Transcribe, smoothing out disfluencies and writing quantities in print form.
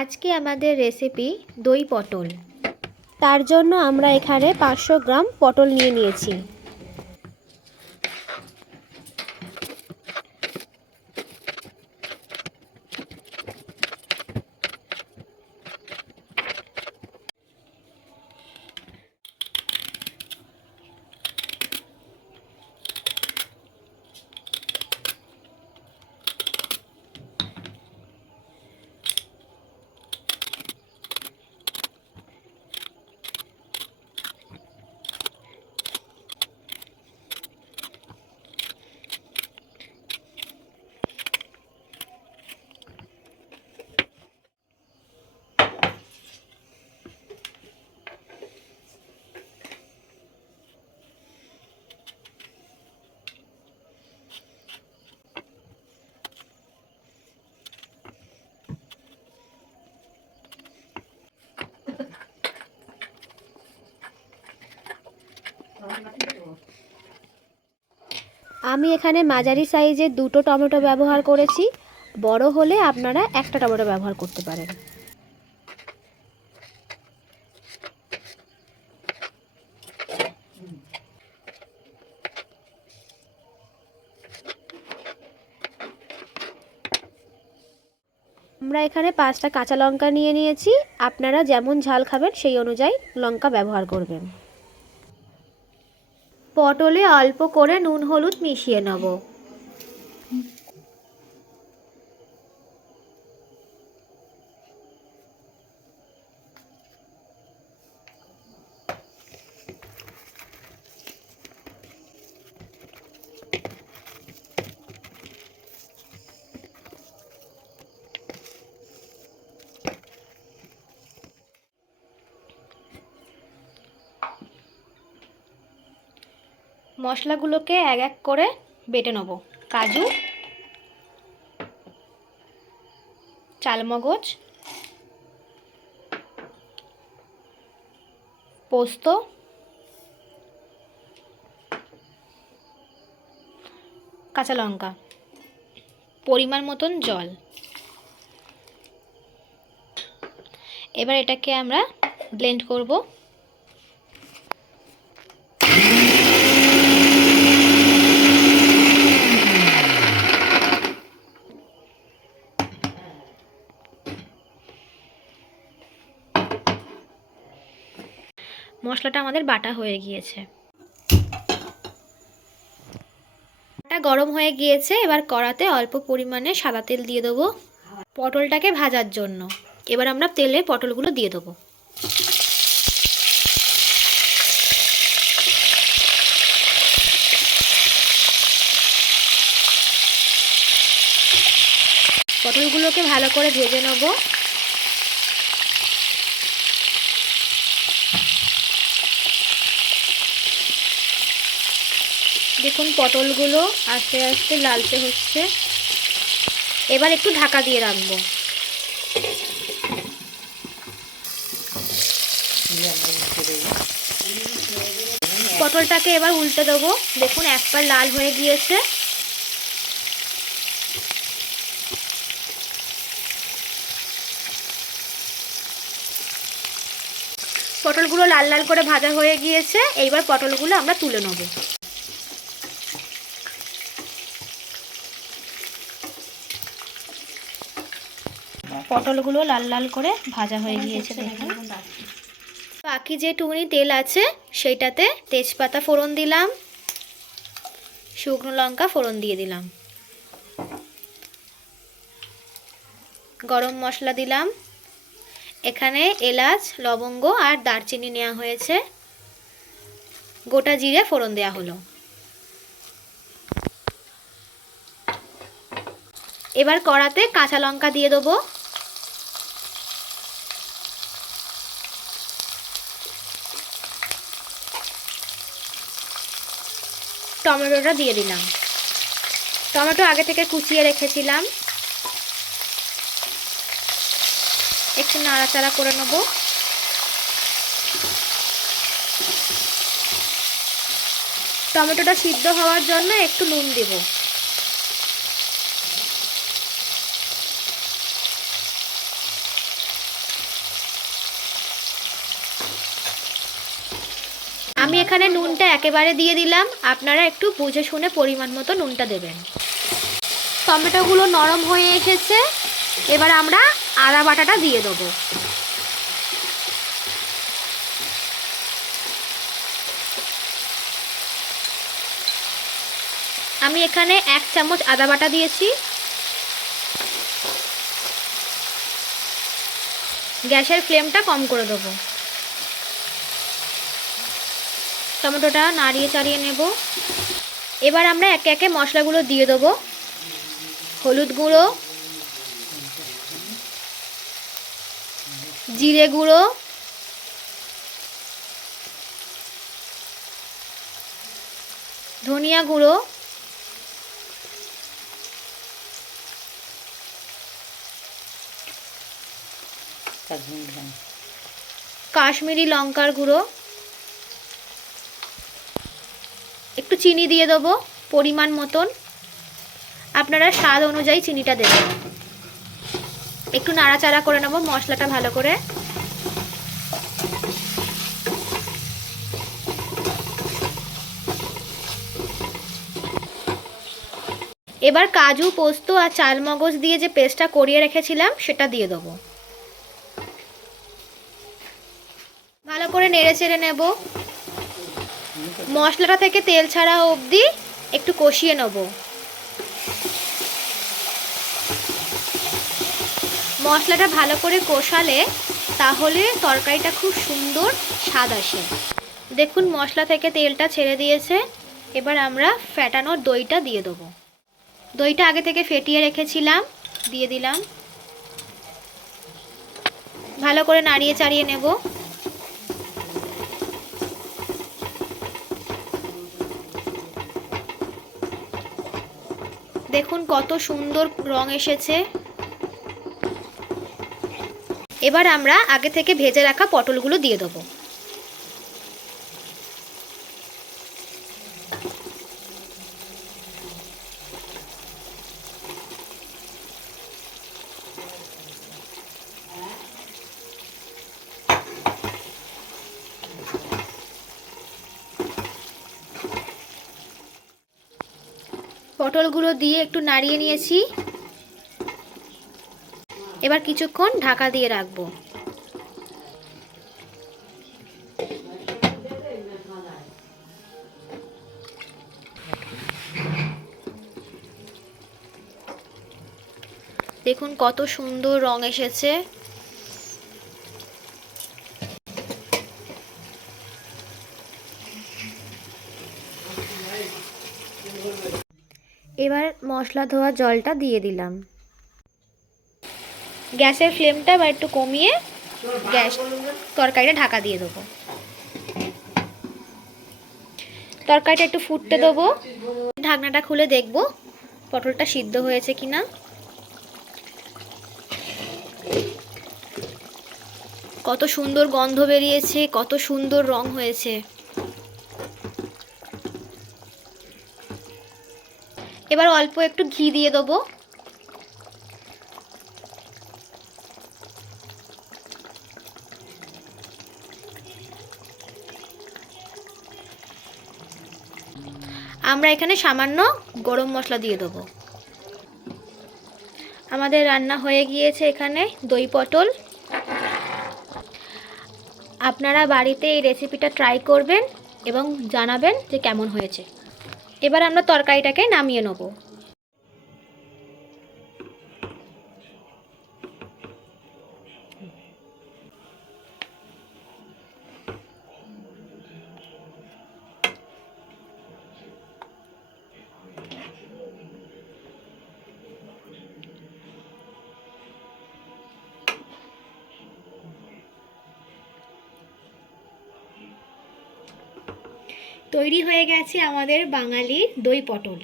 আজকে আমাদের রেসিপি দই পটল। তার জন্য আমরা এখানে 500 গ্রাম পটল নিয়েছি। আমি এখানে মাঝারি সাইজের 2টো টমেটো ব্যবহার করেছি। বড় হলে আপনারা একটা টমেটো ব্যবহার করতে পারেন। আমরা এখানে 5টা কাঁচা লঙ্কা নিয়েছি। আপনারা যেমন ঝাল খাবেন সেই অনুযায়ী লঙ্কা ব্যবহার করবেন। পটলে অল্প করে নুন হলুদ মিশিয়ে নেব। মশলাগুলোকে এক এক করে বেটে নেব। কাজু, চালমগজ, পোস্ত, কাঁচা লঙ্কা, পরিমাণ মতন জল। এবার এটাকে আমরা ব্লেন্ড করব। মশলাটা আমাদের বাটা হয়ে গিয়েছে। বাটা গরম হয়ে গিয়েছে। এবার কড়াতে অল্প পরিমাণে সাদা তেল দিয়ে দেবো পটলটাকে ভাজার জন্য। এবার আমরা তেলে পটলগুলো দিয়ে দেবো। পটলগুলোকে ভালো করে ভেজে নেব। দেখুন পটলগুলো আস্তে আস্তে লালচে হচ্ছে। এবার একটু ঢাকা দিয়ে রাখবো। পটলটাকে এবার উল্টে দেবো। দেখুন এক পাশ লাল হয়ে গিয়েছে। পটলগুলো লাল লাল করে ভাজা হয়ে গিয়েছে। এইবার পটলগুলো আমরা তুলে নেব। পটলগুলো লাল লাল করে ভাজা হয়ে গিয়েছে। দেখুন বাকি যে টুকনি তেল আছে সেইটাতে তেজপাতা ফোড়ন দিলাম, শুকনো লঙ্কা ফোড়ন দিয়ে দিলাম, গরম মশলা দিলাম। এখানে এলাচ, লবঙ্গ আর দারচিনি নেওয়া হয়েছে। গোটা জিরে ফোড়ন দেওয়া হলো। এবার কড়াতে কাঁচা লঙ্কা দিয়ে দেবো। টমেটোটা দিয়ে দিলাম। টমেটো আগে থেকে কুচিয়ে রেখেছিলাম। একটু নাড়াচাড়া করে নেব। টমেটোটা সিদ্ধ হওয়ার জন্য একটু নুন দেব। আমি এখানে নুনটা একেবারে দিয়ে দিলাম, আপনারা একটু বুঝে শুনে পরিমাণ মতো নুনটা দেবেন। টমেটোগুলো নরম হয়ে এসেছে, এবার আমরা আদা বাটাটা দিয়ে দেবো। আমি এখানে 1 চামচ আদা বাটা দিয়েছি। গ্যাসের ফ্লেমটা কম করে দেবো। টমেটোটা নাড়িয়ে চাড়িয়ে নেব। এবার আমরা একে একে মশলাগুলো দিয়ে দেবো। হলুদ গুঁড়ো, জিরে গুঁড়ো, ধনিয়া গুঁড়ো, কাশ্মীরি লঙ্কার গুঁড়ো, একটু চিনি দিয়ে দেবো পরিমাণ মতন, আপনারা স্বাদ অনুযায়ী চিনিটা দেবেন। একটু নাড়াচাড়া করে নেব মশলাটা ভালো করে। এবার কাজু, পোস্ত আর চালমগজ দিয়ে যে পেস্টটা করিয়ে রেখেছিলাম সেটা দিয়ে দেবো। ভালো করে নেড়ে চেড়ে নেব। মশলাটা থেকে তেল ছাড়া অবধি একটু কষিয়ে নেব। মশলাটা ভালো করে কষালে তাহলে তরকারিটা খুব সুন্দর স্বাদ আসে। দেখুন মশলা থেকে তেলটা ছেড়ে দিয়েছে। এবার আমরা ফেটানো দইটা দিয়ে দেবো। দইটা আগে থেকে ফেটিয়ে রেখেছিলাম, দিয়ে দিলাম। ভালো করে নাড়িয়ে চাড়িয়ে নেব। দেখুন কত সুন্দর রং এসেছে। এবার আমরা আগে থেকে ভেজে রাখা পটলগুলো দিয়ে দেবো। পটলগুলো দিয়ে একটু নাড়িয়ে নিয়েছি। এবার কিছুক্ষণ ঢাকা দিয়ে রাখবো। দেখুন কত সুন্দর রং এসেছে। এবার মশলা ধোয়া জলটা দিয়ে দিলাম। গ্যাসের ফ্লেমটা এবার একটু কমিয়ে তরকারিটা ঢাকা দিয়ে দেবো। তরকারিটা একটু ফুটতে দেবো। ঢাকনাটা খুলে দেখব পটলটা সিদ্ধ হয়েছে কিনা। কত সুন্দর গন্ধ বেরিয়েছে, কত সুন্দর রং হয়েছে। এবার অল্প একটু ঘি দিয়ে দেবো। আমরা এখানে সামান্য গরম মশলা দিয়ে দেবো। আমাদের রান্না হয়ে গিয়েছে এখানে দই পটল। আপনারা বাড়িতে এই রেসিপিটা ট্রাই করবেন এবং জানাবেন যে কেমন হয়েছে। এবার আমরা তরকারিটাকে নামিয়ে নেব। তৈরি হয়ে গেছে আমাদের বাঙালির দই পটল।